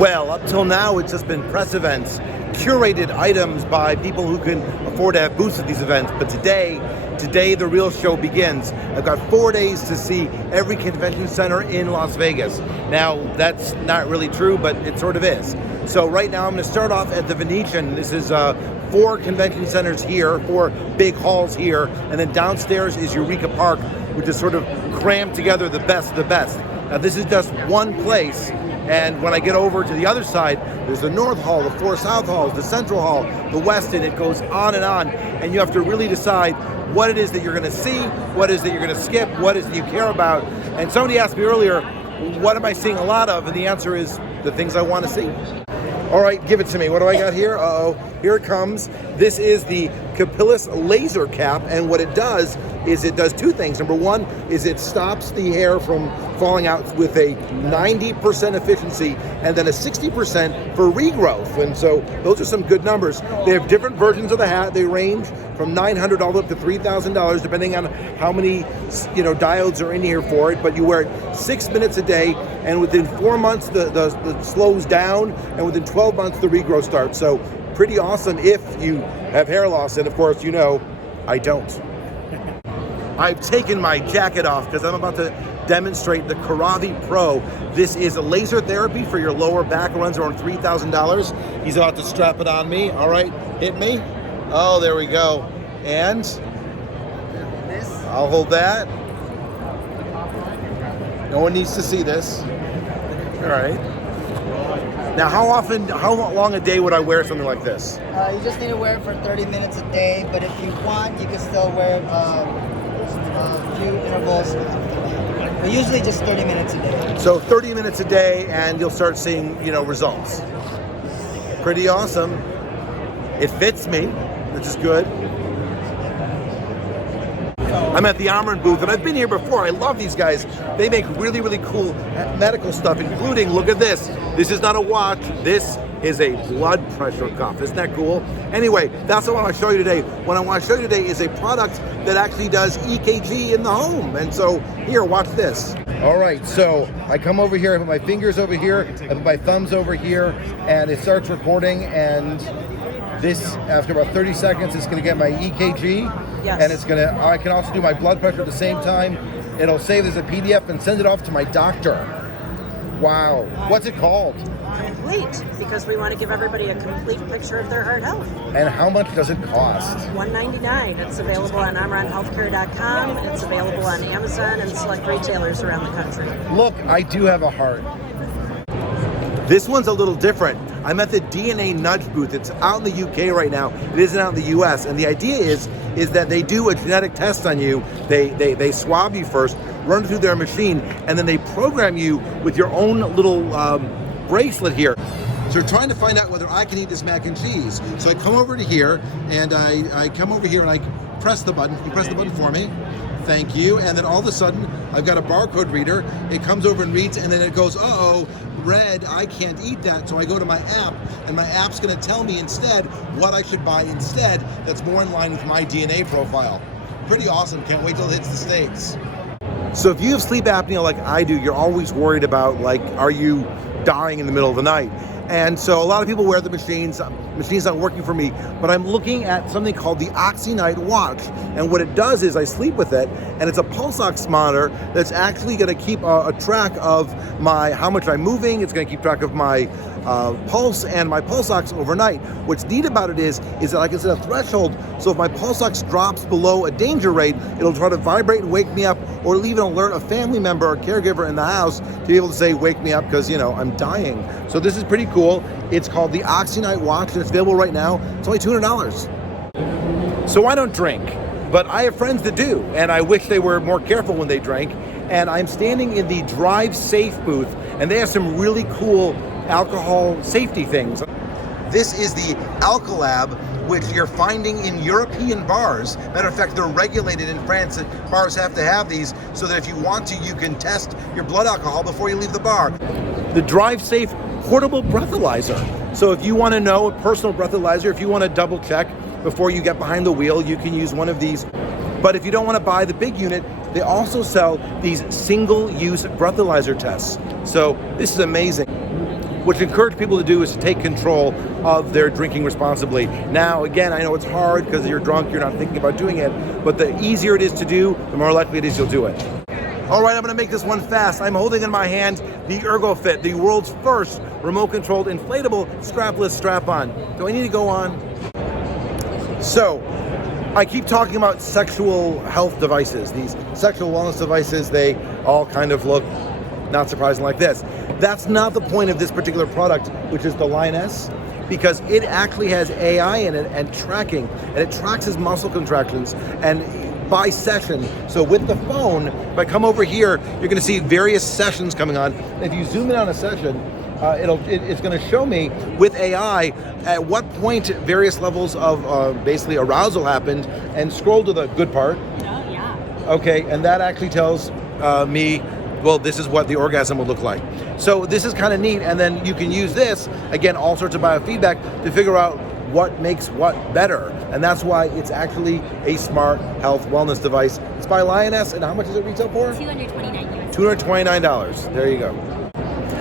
Well, up till now, it's just been press events, curated items by people who can afford to have booths at these events. But today the real show begins. I've got 4 days to see every convention center in Las Vegas. Now, that's not really true, but it sort of is. So right now, I'm going to start off at the Venetian. This is 4 convention centers here, 4 big halls here, and then downstairs is Eureka Park, which is sort of crammed together the best of the best. Now, this is just one place. And when I get over to the other side, there's the North Hall, the 4 South Halls, the Central Hall, the West, and it goes on. And you have to really decide what it is that you're gonna see, what it is that you're gonna skip, what is that you care about. And somebody asked me earlier, what am I seeing a lot of? And the answer is the things I wanna see. All right, give it to me. What do I got here? Uh-oh, here it comes. This is the Capillus LaserCap, and what it does is it does 2 things. Number 1 is it stops the hair from falling out with a 90% efficiency and then a 60% for regrowth. And so those are some good numbers. They have different versions of the hat. They range from $900 all up to $3,000 depending on how many diodes are in here for it. But you wear it 6 minutes a day, and within 4 months the slows down, and within 12 months the regrowth starts. So pretty awesome if you have hair loss, and of course I don't. I've taken my jacket off because I'm about to demonstrate the Koravi Pro. This is a laser therapy for your lower back. It runs around $3,000. He's about to strap it on me. All right, hit me. Oh, there we go. And I'll hold that. No one needs to see this. All right. Now, how long a day would I wear something like this? You just need to wear it for 30 minutes a day, but if you want, you can still wear it a few intervals. But usually just 30 minutes a day. So 30 minutes a day, and you'll start seeing, results. Pretty awesome. It fits me, which is good. I'm at the Omron booth, and I've been here before. I love these guys. They make really, really cool medical stuff, including, look at this. This is not a watch. This is a blood pressure cuff. Isn't that cool? Anyway, that's what I want to show you today. What I want to show you today is a product that actually does EKG in the home. And so here, watch this. All right, so I come over here, I put my fingers over here, I put my thumbs over here, and it starts recording, and this, after about 30 seconds, it's gonna get my EKG. Yes. And I can also do my blood pressure at the same time. It'll save as a PDF and send it off to my doctor. Wow, what's it called? Complete, because we want to give everybody a complete picture of their heart health. And how much does it cost? $199. It's available on OmronHealthcare.com. It's available on Amazon and select retailers around the country. Look, I do have a heart. This one's a little different. I'm at the DNA Nudge booth. It's out in the UK right now. It isn't out in the US. And the idea is that they do a genetic test on you. They swab you first, run it through their machine, and then they program you with your own little bracelet here. So we're trying to find out whether I can eat this mac and cheese. So I come over to here, and I come over here and I press the button. Can you press the button for me? Thank you. And then all of a sudden, I've got a barcode reader. It comes over and reads, and then it goes, uh-oh, red, I can't eat that. So I go to my app, and my app's gonna tell me instead what I should buy instead that's more in line with my DNA profile. Pretty awesome. Can't wait till it hits the States. So if you have sleep apnea like I do, you're always worried about, are you dying in the middle of the night? And so a lot of people wear the machines. Machine's not working for me, but I'm looking at something called the OxyKnight Watch. And what it does is I sleep with it, and it's a pulse ox monitor that's actually gonna keep a track of how much I'm moving. It's gonna keep track of my pulse and my pulse ox overnight. What's neat about it is that I can set a threshold, so if my pulse ox drops below a danger rate, it'll try to vibrate and wake me up, or it'll even alert a family member or caregiver in the house to be able to say, wake me up, because I'm dying. So this is pretty cool. It's called the OxyKnight Watch, and it's available right now. It's only $200. So I don't drink, but I have friends that do, and I wish they were more careful when they drank. And I'm standing in the DriveSafe booth, and they have some really cool alcohol safety things. This is the Alcolab, which you're finding in European bars. Matter of fact, they're regulated in France. Bars have to have these so that if you want to, you can test your blood alcohol before you leave the bar. The DriveSafe portable breathalyzer. So if you want to know, a personal breathalyzer, if you want to double check before you get behind the wheel, you can use one of these. But if you don't want to buy the big unit, they also sell these single-use breathalyzer tests. So this is amazing. what you encourage people to do is to take control of their drinking responsibly. Now, again, I know it's hard because you're drunk, you're not thinking about doing it, but the easier it is to do, the more likely it is you'll do it. All right, I'm gonna make this one fast. I'm holding in my hand the Ergo-Fit, the world's first remote-controlled inflatable strapless strap-on. Do I need to go on? So, I keep talking about sexual health devices. These sexual wellness devices, they all kind of look, not surprising, like this. That's not the point of this particular product, which is the Lioness, because it actually has AI in it and tracking, and it tracks his muscle contractions and by session. So with the phone, if I come over here, you're gonna see various sessions coming on. If you zoom in on a session, it's gonna show me with AI at what point various levels of basically arousal happened, and scroll to the good part. Oh, yeah. Okay, and that actually tells me, well, this is what the orgasm would look like. So this is kind of neat, and then you can use this, again, all sorts of biofeedback to figure out what makes what better. And that's why it's actually a smart health wellness device. It's by Lioness, and how much does it retail for? $229. $229. There you go.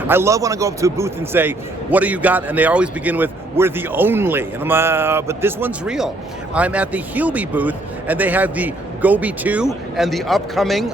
I love when I go up to a booth and say, what do you got? And they always begin with, we're the only. And I'm but this one's real. I'm at the Healbe booth, and they have the Gobi 2 and the upcoming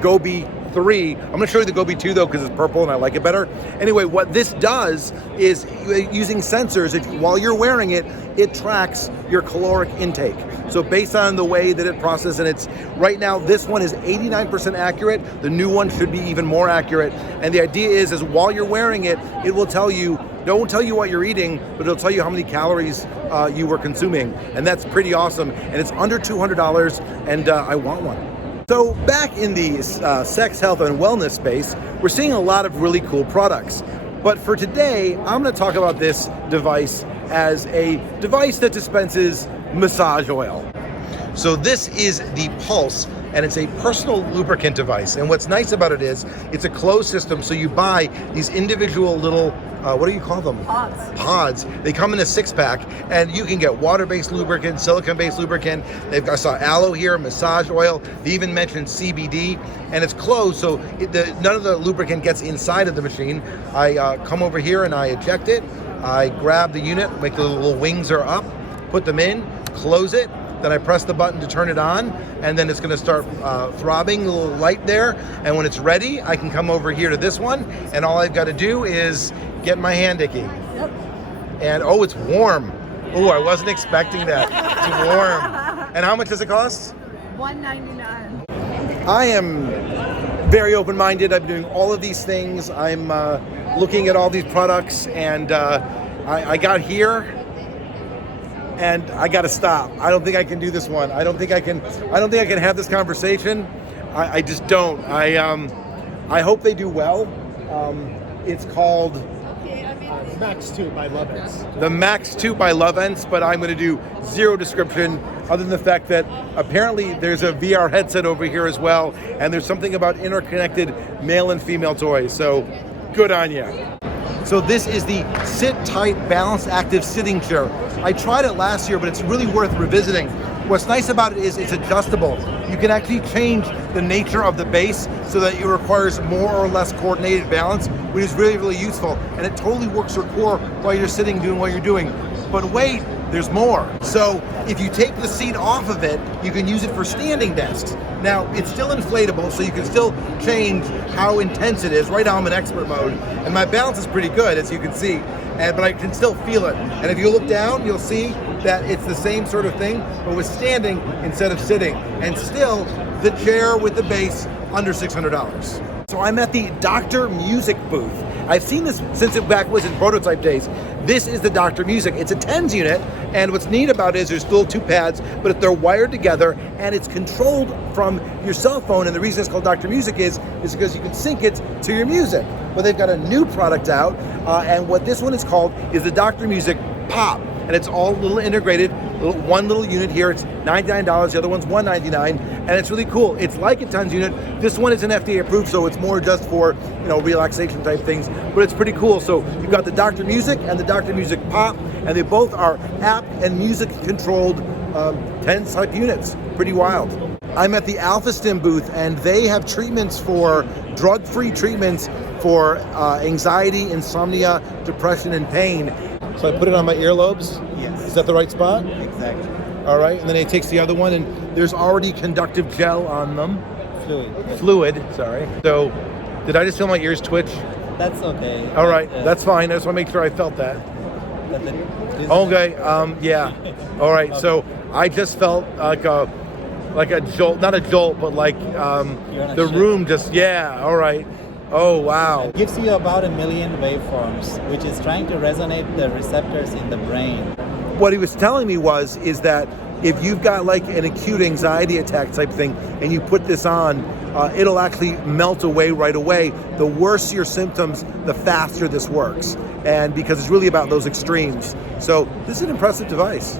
Gobi 3. I'm gonna show you the Gobi 2 though, because it's purple and I like it better. Anyway, what this does is, using sensors, while you're wearing it, it tracks your caloric intake. So based on the way that it processes, and it's, right now, this one is 89% accurate. The new one should be even more accurate. And the idea is while you're wearing it, it will tell you, it won't tell you what you're eating, but it'll tell you how many calories you were consuming. And that's pretty awesome. And it's under $200, and I want one. So back in the sex, health, and wellness space, we're seeing a lot of really cool products. But for today, I'm gonna talk about this device as a device that dispenses massage oil. So this is the Pulse, and it's a personal lubricant device. And what's nice about it is, it's a closed system, so you buy these individual little, what do you call them? Pods. Pods. They come in a 6-pack, and you can get water-based lubricant, silicone-based lubricant. I saw aloe here, massage oil. They even mentioned CBD, and it's closed, so none of the lubricant gets inside of the machine. I come over here and I eject it. I grab the unit, make the little wings are up, put them in, close it. Then I press the button to turn it on, and then it's gonna start throbbing, a little light there. And when it's ready, I can come over here to this one, and all I've gotta do is get my hand icky. Yep. And oh, it's warm. Oh, I wasn't expecting that. It's warm. And how much does it cost? $199. I am very open-minded. I'm doing all of these things. I'm looking at all these products, and I got here, and I got to stop. I don't think I can do this one. I don't think I can have this conversation. I just don't. I hope they do well. It's called Max 2 by Lovense. the Max 2 by Lovense, but I'm going to do zero description other than the fact that apparently there's a VR headset over here as well, and there's something about interconnected male and female toys, so good on you. So this is the Sit Tight Balance Active Sitting Chair. I tried it last year, but it's really worth revisiting. What's nice about it is it's adjustable. You can actually change the nature of the base so that it requires more or less coordinated balance, which is really, really useful. And it totally works your core while you're sitting doing what you're doing. But wait, there's more. So if you take the seat off of it, you can use it for standing desks. Now, it's still inflatable, so you can still change how intense it is. Right now I'm in expert mode, and my balance is pretty good, as you can see, but I can still feel it. And if you look down, you'll see that it's the same sort of thing, but with standing instead of sitting. And still, the chair with the base, under $600. So I'm at the Dr. Music booth. I've seen this since it was in prototype days. This is the Dr. Music. It's a TENS unit, and what's neat about it is there's still two pads, but they're wired together, and it's controlled from your cell phone. And the reason it's called Dr. Music is because you can sync it to your music. But they've got a new product out, and what this one is called is the Dr. Music Pop. And it's all little integrated, one little unit here. It's $99, the other one's $199, and it's really cool. It's like a TENS unit. This one isn't FDA approved, so it's more just for, relaxation type things, but it's pretty cool. So you've got the Dr. Music and the Dr. Music Pop, and they both are app and music controlled TENS type units. Pretty wild. I'm at the AlphaStim booth, and they have treatments for drug-free treatments for anxiety, insomnia, depression, and pain. So I put it on my earlobes. Yes. Is that the right spot? Exactly. All right, and then it takes the other one, and there's already conductive gel on them. Fluid, sorry. So, did I just feel my ears twitch? That's okay. All right, that's fine. I just want to make sure I felt that. Okay, yeah. All right, Okay. so I just felt like a jolt, not a jolt, but like the room just, yeah, all right. Oh, wow. It gives you about 1 million waveforms, which is trying to resonate the receptors in the brain. What he was telling me is that if you've got like an acute anxiety attack type thing and you put this on, it'll actually melt away right away. The worse your symptoms, the faster this works. And because it's really about those extremes. So this is an impressive device.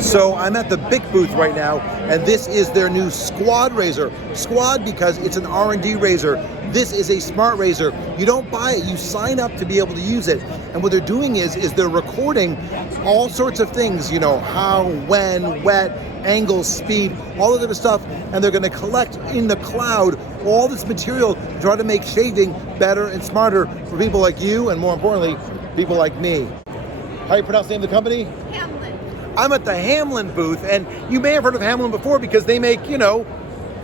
So I'm at the Bic booth right now, and this is their new Squad razor. Squad because it's an R&D razor. This is a smart razor. You don't buy it, you sign up to be able to use it. And what they're doing is they're recording all sorts of things, you know, how, when, wet, angles, speed, all of that stuff, and they're gonna collect in the cloud all this material to try to make shaving better and smarter for people like you, and more importantly, people like me. How you pronounce the name of the company? Hamelin. I'm at the Hamelin booth, and you may have heard of Hamelin before because they make, you know,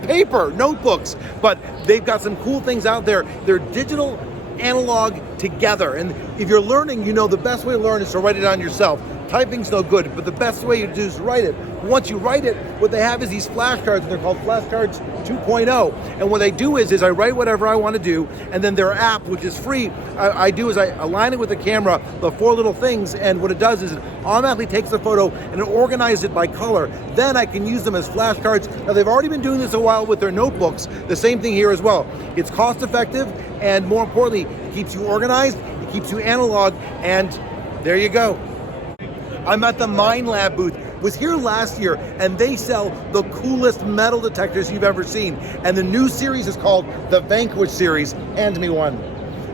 paper, notebooks, but they've got some cool things out there. They're digital, analog together, and if you're learning, you know the best way to learn is to write it on yourself. Typing's no good, but the best way to do is write it. Once you write it, what they have is these flashcards, and they're called Flashcards 2.0. And what they do is I write whatever I want to do, and then their app, which is free, I align it with the camera, the 4 little things, and what it does is it automatically takes the photo and it organizes it by color. Then I can use them as flashcards. Now they've already been doing this a while with their notebooks. The same thing here as well. It's cost effective, and more importantly, it keeps you organized, it keeps you analog, and there you go. I'm at the MineLab booth. Was here last year, and they sell the coolest metal detectors you've ever seen. And the new series is called the Vanquish series. Hand me one.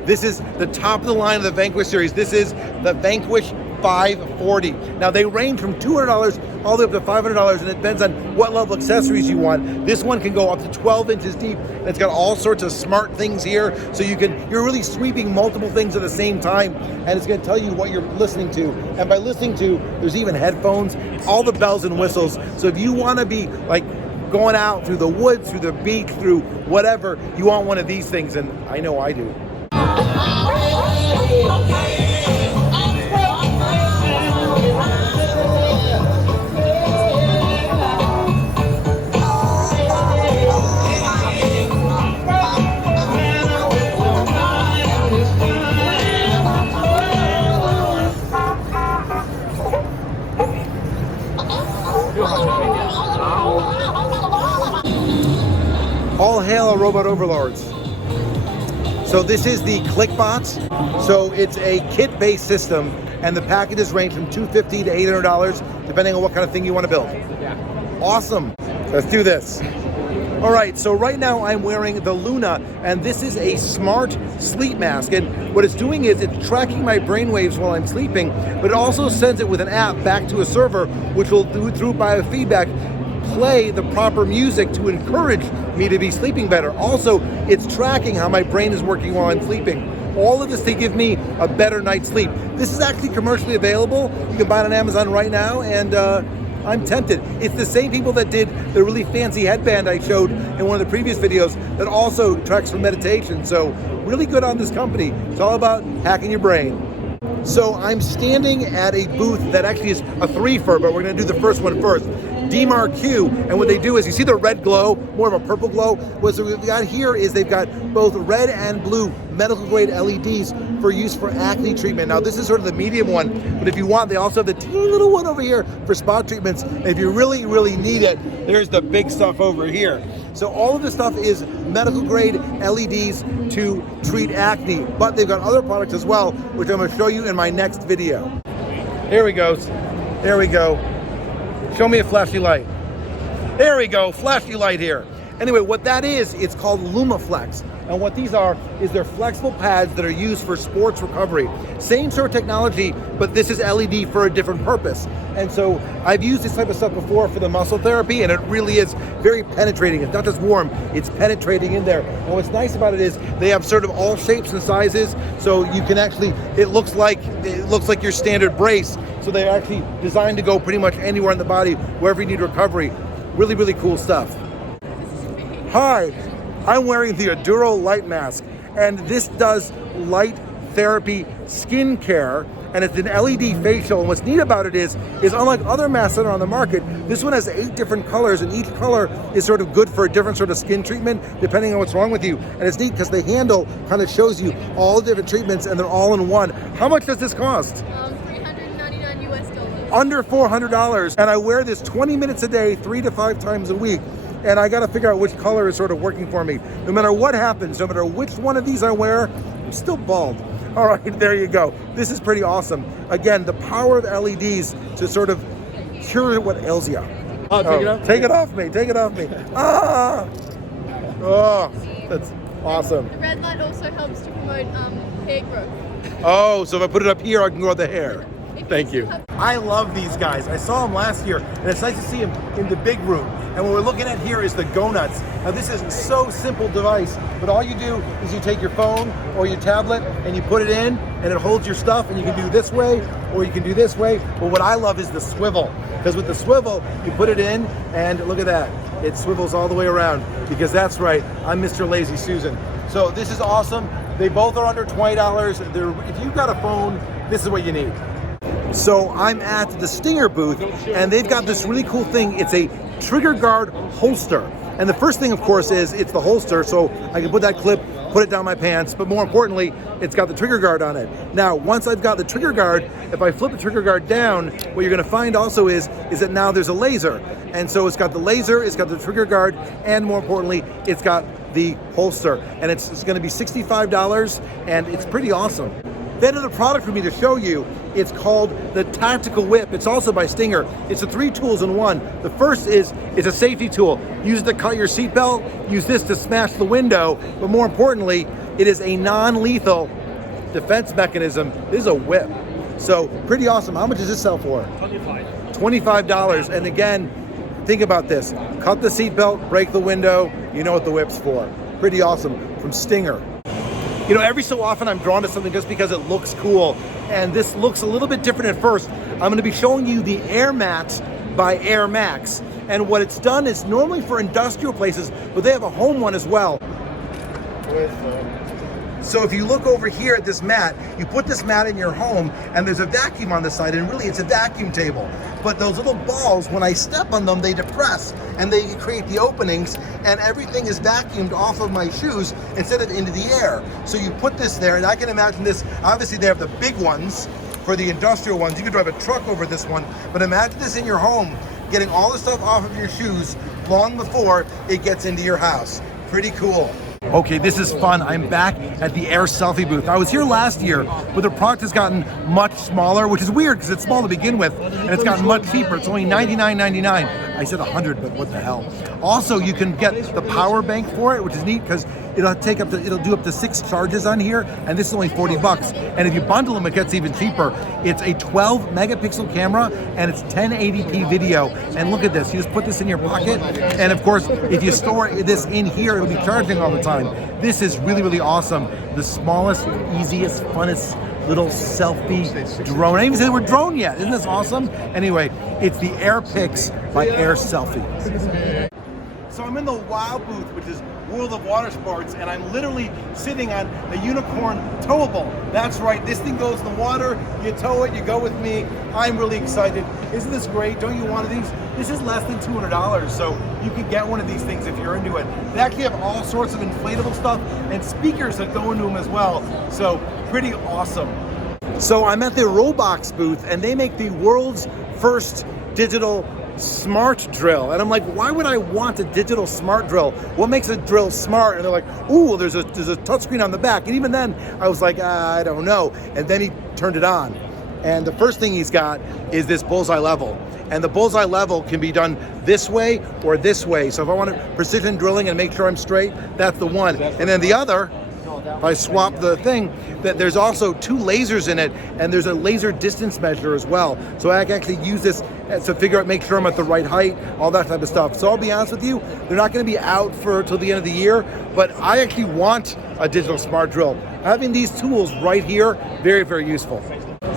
This is the top of the line of the Vanquish series. This is the Vanquish 540. Now they range from $200 all the way up to $500, and it depends on what level of accessories you want. This one can go up to 12 inches deep. And it's got all sorts of smart things here, so you're really sweeping multiple things at the same time, and it's going to tell you what you're listening to. And by listening to, there's even headphones, all the bells and whistles. So if you want to be like going out through the woods, through the beach, through whatever, you want one of these things, and I know I do. All hail our robot overlords. So this is the ClicBot. So it's a kit-based system, and the packages range from $250 to $800, depending on what kind of thing you want to build. Awesome. Let's do this. All right, so right now I'm wearing the Luna, and this is a smart sleep mask. And what it's doing is it's tracking my brainwaves while I'm sleeping, but it also sends it with an app back to a server, which will do through biofeedback play the proper music to encourage me to be sleeping better. Also, it's tracking how my brain is working while I'm sleeping. All of this to give me a better night's sleep. This is actually commercially available. You can buy it on Amazon right now, and I'm tempted. It's the same people that did the really fancy headband I showed in one of the previous videos that also tracks for meditation. So really good on this company. It's all about hacking your brain. So I'm standing at a booth that actually is a 3-fer, but we're gonna do the first one first. DemarQ, and what they do is, you see the red glow, more of a purple glow? What we've got here is they've got both red and blue medical grade LEDs for use for acne treatment. Now this is sort of the medium one, but if you want, they also have the teeny little one over here for spot treatments. And if you really, really need it, there's the big stuff over here. So all of this stuff is medical grade LEDs to treat acne, but they've got other products as well, which I'm gonna show you in my next video. Here we go. There we go. Show me a flashy light. There we go, flashy light here. Anyway, what that is, it's called Lumaflex. And what these are is they're flexible pads that are used for sports recovery. Same sort of technology, but this is LED for a different purpose. And so I've used this type of stuff before for the muscle therapy, and it really is very penetrating. It's not just warm, it's penetrating in there. And what's nice about it is they have sort of all shapes and sizes, so you can actually, it looks like your standard brace. So they're actually designed to go pretty much anywhere in the body, wherever you need recovery. Really, really cool stuff. Hi, I'm wearing the Aduro light mask, and this does light therapy skincare, and it's an LED facial. And what's neat about it is unlike other masks that are on the market, this one has 8 different colors, and each color is sort of good for a different sort of skin treatment, depending on what's wrong with you. And it's neat because the handle kind of shows you all the different treatments, and they're all in one. How much does this cost? $399 US. Under $400, and I wear this 20 minutes a day, 3 to 5 times a week. And I gotta figure out which color is sort of working for me. No matter what happens, no matter which one of these I wear, I'm still bald. All right, there you go. This is pretty awesome. Again, the power of LEDs to sort of cure what ails you. Oh, take it off? Take it off me, take it off me. Ah! Oh, that's awesome. The red light also helps to promote hair growth. Oh, so if I put it up here, I can grow the hair. If Thank still you. have- I love these guys. I saw them last year, and it's nice to see them in the big room. And what we're looking at here is the GoDonuts. Now this is so simple device, but all you do is you take your phone or your tablet and you put it in, and it holds your stuff, and you can do this way or you can do this way. But what I love is the swivel, because with the swivel, you put it in, and look at that. It swivels all the way around, because that's right, I'm Mr. Lazy Susan. So this is awesome. They both are under $20. If you've got a phone, this is what you need. So I'm at the Stinger booth, and they've got this really cool thing. It's a trigger guard holster. And the first thing, of course, is it's the holster, so I can put that clip, put it down my pants, but more importantly, it's got the trigger guard on it. Now, once I've got the trigger guard, if I flip the trigger guard down, what you're gonna find also is that now there's a laser. And so it's got the laser, it's got the trigger guard, and more importantly, it's got the holster. And it's gonna be $65, and it's pretty awesome. Then another product for me to show you, it's called the Tactical Whip. It's also by Stinger. It's the 3 tools in one. The first is it's a safety tool. Use it to cut your seatbelt, use this to smash the window, but more importantly, it is a non-lethal defense mechanism. This is a whip. So pretty awesome. How much does this sell for? $25. And again, think about this. Cut the seatbelt, break the window, you know what the whip's for. Pretty awesome from Stinger. You know, every so often I'm drawn to something just because it looks cool. And this looks a little bit different at first. I'm gonna be showing you the AirMax by AirMax. And what it's done is normally for industrial places, but they have a home one as well. So if you look over here at this mat, you put this mat in your home, and there's a vacuum on the side, and really it's a vacuum table. But those little balls, when I step on them, they depress, and they create the openings, and everything is vacuumed off of my shoes instead of into the air. So you put this there, and I can imagine this, obviously they have the big ones for the industrial ones. You could drive a truck over this one, but imagine this in your home, getting all the stuff off of your shoes long before it gets into your house. Pretty cool. Okay, this is fun. I'm back at the Air Selfie booth. I was here last year, but the product has gotten much smaller, which is weird because it's small to begin with, and it's gotten much cheaper. It's only $99.99. I said 100, but what the hell. Also, you can get the power bank for it, which is neat because it'll do up to 6 charges on here, and this is only 40 bucks. And if you bundle them, it gets even cheaper. It's a 12 megapixel camera, and it's 1080p video. And look at this, you just put this in your pocket, and of course, if you store this in here, it'll be charging all the time. This is really, really awesome. The smallest, easiest, funnest little selfie drone. I didn't even say the word drone yet. Isn't this awesome? Anyway, it's the AirPix by AirSelfie. So I'm in the WOW booth, which is World of Water Sports, and I'm literally sitting on a unicorn towable. That's right, this thing goes in the water, you tow it, you go with me. I'm really excited. Isn't this great? Don't you want these? This is less than $200, so you can get one of these things if you're into it. They actually have all sorts of inflatable stuff and speakers that go into them as well, so pretty awesome. So I'm at the Robox booth, and they make the world's first digital smart drill, and I'm like, why would I want a digital smart drill? What makes a drill smart? And they're like, ooh, there's a touchscreen on the back. And even then I was like, I don't know. And then he turned it on, and the first thing he's got is this bullseye level. And the bullseye level can be done this way or this way. So if I want precision drilling and make sure I'm straight, that's the one. And then the other, if I swap the thing, that there's also 2 lasers in it, and there's a laser distance measure as well. So I can actually use this to figure out, make sure I'm at the right height, all that type of stuff. So I'll be honest with you, they're not going to be out for till the end of the year, but I actually want a digital smart drill. Having these tools right here, very, very useful.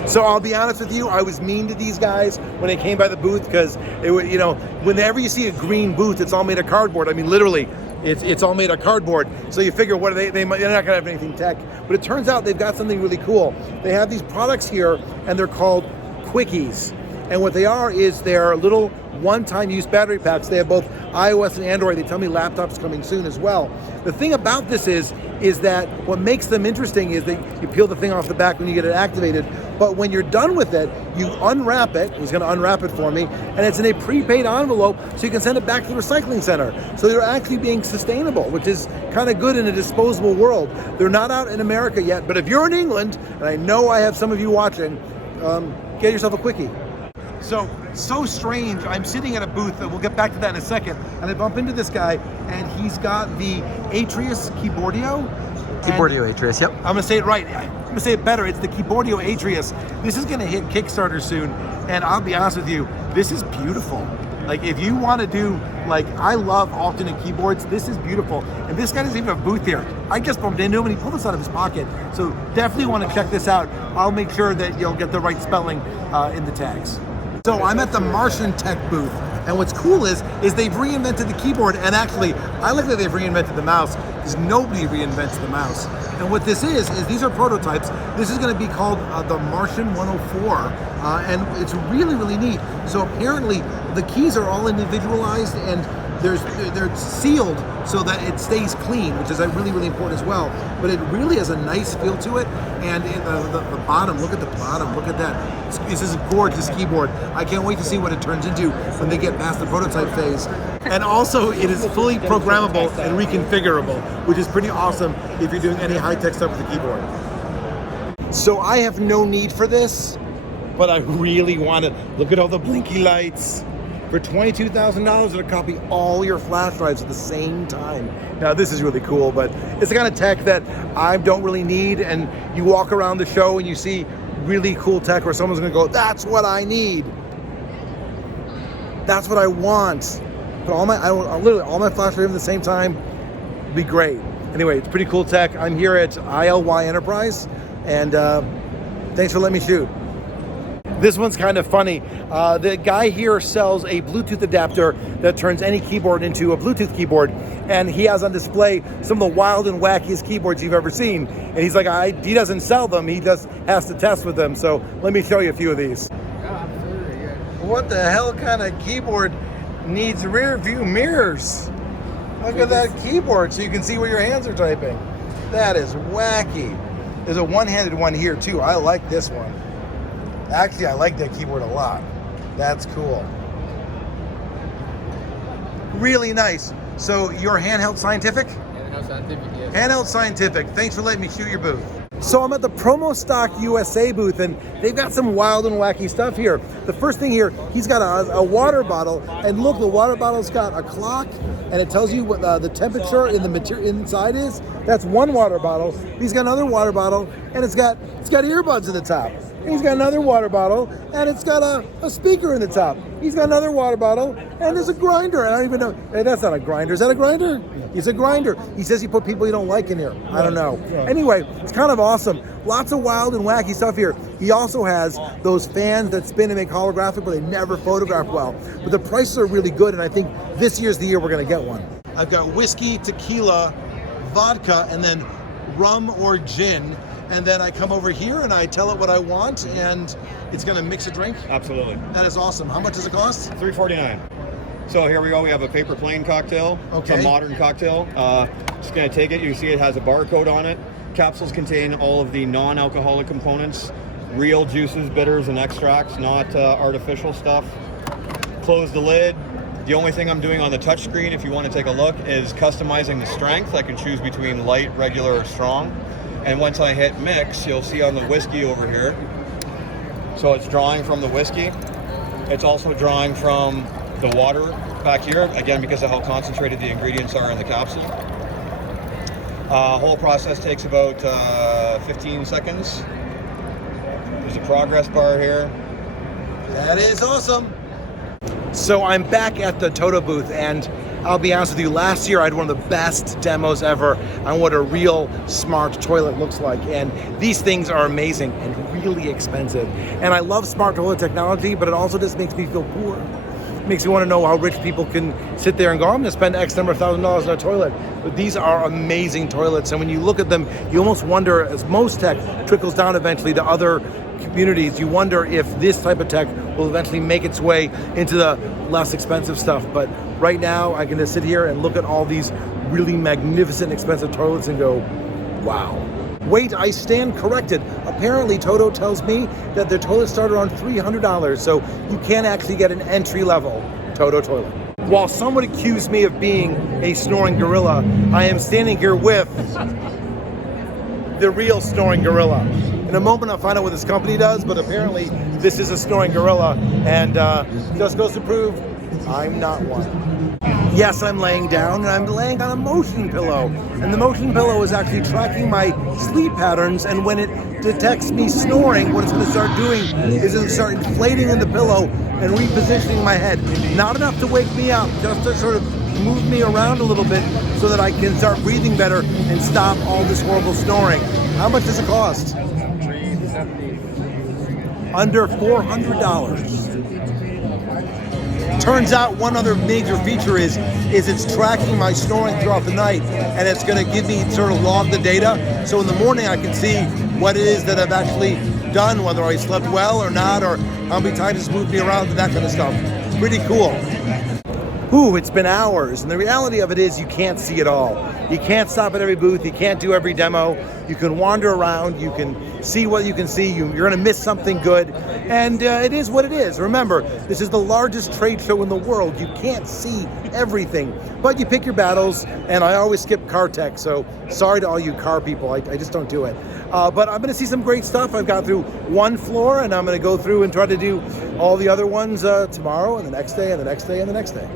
So I'll be honest with you, I was mean to these guys when they came by the booth, because it would, you know, whenever you see a green booth, it's all made of cardboard. I mean, literally, it's all made of cardboard. So you figure, what are they're not gonna have anything tech. But it turns out they've got something really cool. They have these products here, and they're called Quickies. And what they are is they're little one-time use battery packs. They have both iOS and Android. They tell me laptops coming soon as well. The thing about this is that what makes them interesting is that you peel the thing off the back when you get it activated, but when you're done with it, you unwrap it. He's gonna unwrap it for me, and it's in a prepaid envelope, so you can send it back to the recycling center. So they're actually being sustainable, which is kind of good in a disposable world. They're not out in America yet, but if you're in England, and I know I have some of you watching, get yourself a Quickie. So strange, I'm sitting at a booth, and we'll get back to that in a second, and I bump into this guy, and he's got the Atreus Keyboardio. Keyboardio Atreus, yep. I'm gonna say it right, I'm gonna say it better, it's the Keyboardio Adrius. This is gonna hit Kickstarter soon, and I'll be honest with you, this is beautiful. Like, if you wanna do, like, I love alternate keyboards, this is beautiful. And this guy doesn't even have a booth here. I just bumped into him and he pulled this out of his pocket. So definitely wanna check this out. I'll make sure that you'll get the right spelling in the tags. So I'm at the Martian Tech booth, and what's cool is they've reinvented the keyboard, and actually, I like that they've reinvented the mouse, because nobody reinvents the mouse. And what this is these are prototypes. This is gonna be called the Martian 104, and it's really, really neat. So apparently, the keys are all individualized, and they're sealed so that it stays clean, which is really, really important as well. But it really has a nice feel to it. And the bottom, look at the bottom, look at that. This is a gorgeous keyboard. I can't wait to see what it turns into when they get past the prototype phase. And also, it is fully programmable and reconfigurable, which is pretty awesome if you're doing any high-tech stuff with the keyboard. So I have no need for this, but I really want it. Look at all the blinky lights. For $22,000, it'll copy all your flash drives at the same time. Now, this is really cool, but it's the kind of tech that I don't really need, and you walk around the show and you see really cool tech where someone's gonna go, that's what I need. That's what I want. But literally all my flash drives at the same time would be great. Anyway, it's pretty cool tech. I'm here at ILY Enterprise, and thanks for letting me shoot. This one's kind of funny. The guy here sells a Bluetooth adapter that turns any keyboard into a Bluetooth keyboard, and he has on display some of the wild and wackiest keyboards you've ever seen. And he's like, he doesn't sell them, he just has to test with them. So let me show you a few of these. What the hell kind of keyboard needs rear view mirrors? Look at that keyboard so you can see where your hands are typing. That is wacky. There's a one-handed one here too. I like this one. Actually, I like that keyboard a lot. That's cool. Really nice. So you're Handheld Scientific? Handheld Scientific, yes. Handheld Scientific. Thanks for letting me shoot your booth. So I'm at the Promostock USA booth, and they've got some wild and wacky stuff here. The first thing here, he's got a water bottle, and look, the water bottle's got a clock, and it tells you what the temperature in the material inside is. That's one water bottle. He's got another water bottle, and it's got earbuds in the top. He's got another water bottle, and it's got a speaker in the top. He's got another water bottle, and there's a grinder. I don't even know. Hey, that's not a grinder. Is that a grinder? It's a grinder. He says he put people you don't like in here. I don't know. Anyway, it's kind of awesome. Lots of wild and wacky stuff here. He also has those fans that spin and make holographic, but they never photograph well. But the prices are really good, and I think this year's the year we're going to get one. I've got whiskey, tequila, vodka, and then rum or gin. And then I come over here and I tell it what I want, and it's gonna mix a drink? Absolutely. That is awesome. How much does it cost? $3.49. So here we go, we have a paper plane cocktail. Okay. It's a modern cocktail. Just gonna take it, you see it has a barcode on it. Capsules contain all of the non-alcoholic components, real juices, bitters, and extracts, not artificial stuff. Close the lid. The only thing I'm doing on the touch screen, if you want to take a look, is customizing the strength. I can choose between light, regular, or strong. And once I hit mix, you'll see on the whiskey over here. So it's drawing from the whiskey. It's also drawing from the water back here, again, because of how concentrated the ingredients are in the capsule. Whole process takes about 15 seconds. There's a progress bar here. That is awesome. So I'm back at the Toto booth, and I'll be honest with you, last year I had one of the best demos ever on what a real smart toilet looks like. And these things are amazing and really expensive. And I love smart toilet technology, but it also just makes me feel poor. It makes me want to know how rich people can sit there and go, I'm going to spend X number of $1,000 on a toilet. But these are amazing toilets. And when you look at them, you almost wonder, as most tech trickles down eventually to other communities, you wonder if this type of tech will eventually make its way into the less expensive stuff. But right now, I can just sit here and look at all these really magnificent, expensive toilets and go, wow. Wait, I stand corrected. Apparently, Toto tells me that their toilets start around $300, so you can actually get an entry-level Toto toilet. While some would accuse me of being a snoring gorilla, I am standing here with the real Snoring Gorilla. In a moment, I'll find out what this company does, but apparently this is a Snoring Gorilla, and just goes to prove I'm not one. Yes, I'm laying down, and I'm laying on a motion pillow, and the motion pillow is actually tracking my sleep patterns, and when it detects me snoring, what it's going to start doing is it'll start inflating in the pillow and repositioning my head. Not enough to wake me up, just to sort of move me around a little bit so that I can start breathing better and stop all this horrible snoring. How much does it cost? Under $400. Turns out one other major feature is it's tracking my snoring throughout the night, and it's going to give me sort of log the data. So in the morning I can see what it is that I've actually done, whether I slept well or not, or how many times it's moved me around and that kind of stuff. Pretty cool. Ooh, it's been hours, and the reality of it is you can't see it all. You can't stop at every booth, you can't do every demo, you can wander around, you can see what you can see, you're gonna miss something good, and it is what it is. Remember, this is the largest trade show in the world. You can't see everything, but you pick your battles, and I always skip car tech, so sorry to all you car people, I just don't do it. But I'm gonna see some great stuff. I've got through one floor, and I'm gonna go through and try to do all the other ones tomorrow, and the next day, and the next day, and the next day.